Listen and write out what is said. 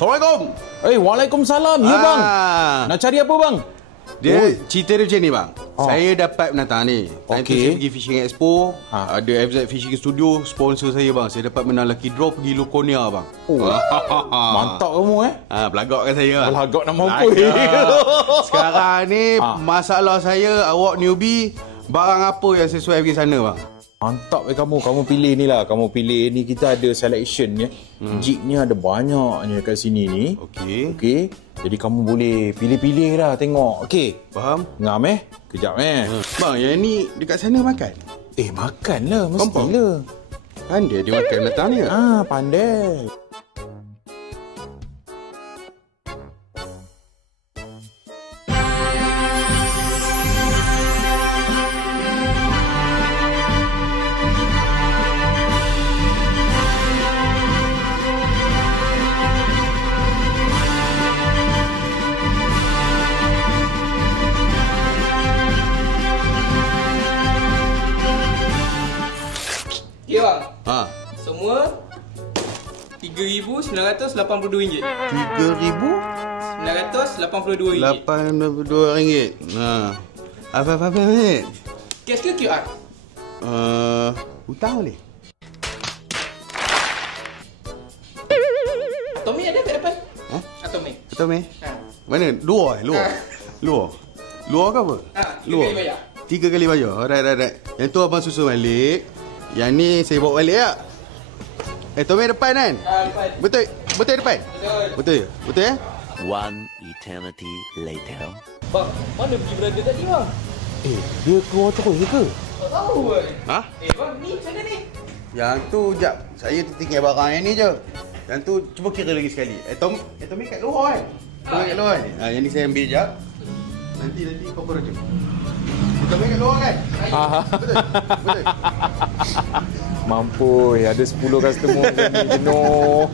Assalamualaikum. Waalaikumsalam. Ya bang. Nak cari apa bang? Dia cerita dia macam ni bang. Saya dapat menatang ni. Time tu saya pergi Fishing Expo. Ada FZ Fishing Studio sponsor saya bang. Saya dapat menang lucky draw pergi Luconia bang. Mantap kamu Belagak kan saya bang. Belagak nak mampu. Sekarang ni masalah saya, awak newbie, barang apa yang sesuai pergi sana bang? Mantap kamu pilih ni lah. Kamu pilih ni, kita ada selection ya. Jig ni ada banyaknya kat sini ni. Okey. Jadi kamu boleh pilih-pilih lah tengok. Okey. Faham? Ngam Kejap Bang, yang ni dekat sana makan? Makan lah, mestilah. Pandai dia makan datang ni. Pandai. Okey bang. Semua RM3,982. RM3,982. RM82. Apa ni? Cash ke QR? Hutang boleh? Atomi ada kat depan? Atomi. Mana? Luar? Luar ke apa? 3 kali bayar. 3 kali bayar. Alright. Yang tu abang susun balik. Yang ni saya bawa balik tak? Tommy depan kan? Depan. Betul depan? Betul ya? One eternity later. Bang, mana pergi berada tadi bang? Dia keluar terus ke? Tak tahu pun. Hah? Bang, ni macam mana ni? Yang tu, jap. Saya tertinggal barang yang ni je. Yang tu, cuba kira lagi sekali. Tommy kat luar kan? Kat luar kan? Yang ni saya ambil jap. Nanti kau korang je. Tommy kat luar kan? Betul. Mampu, ada 10 customer macam ni jenuh.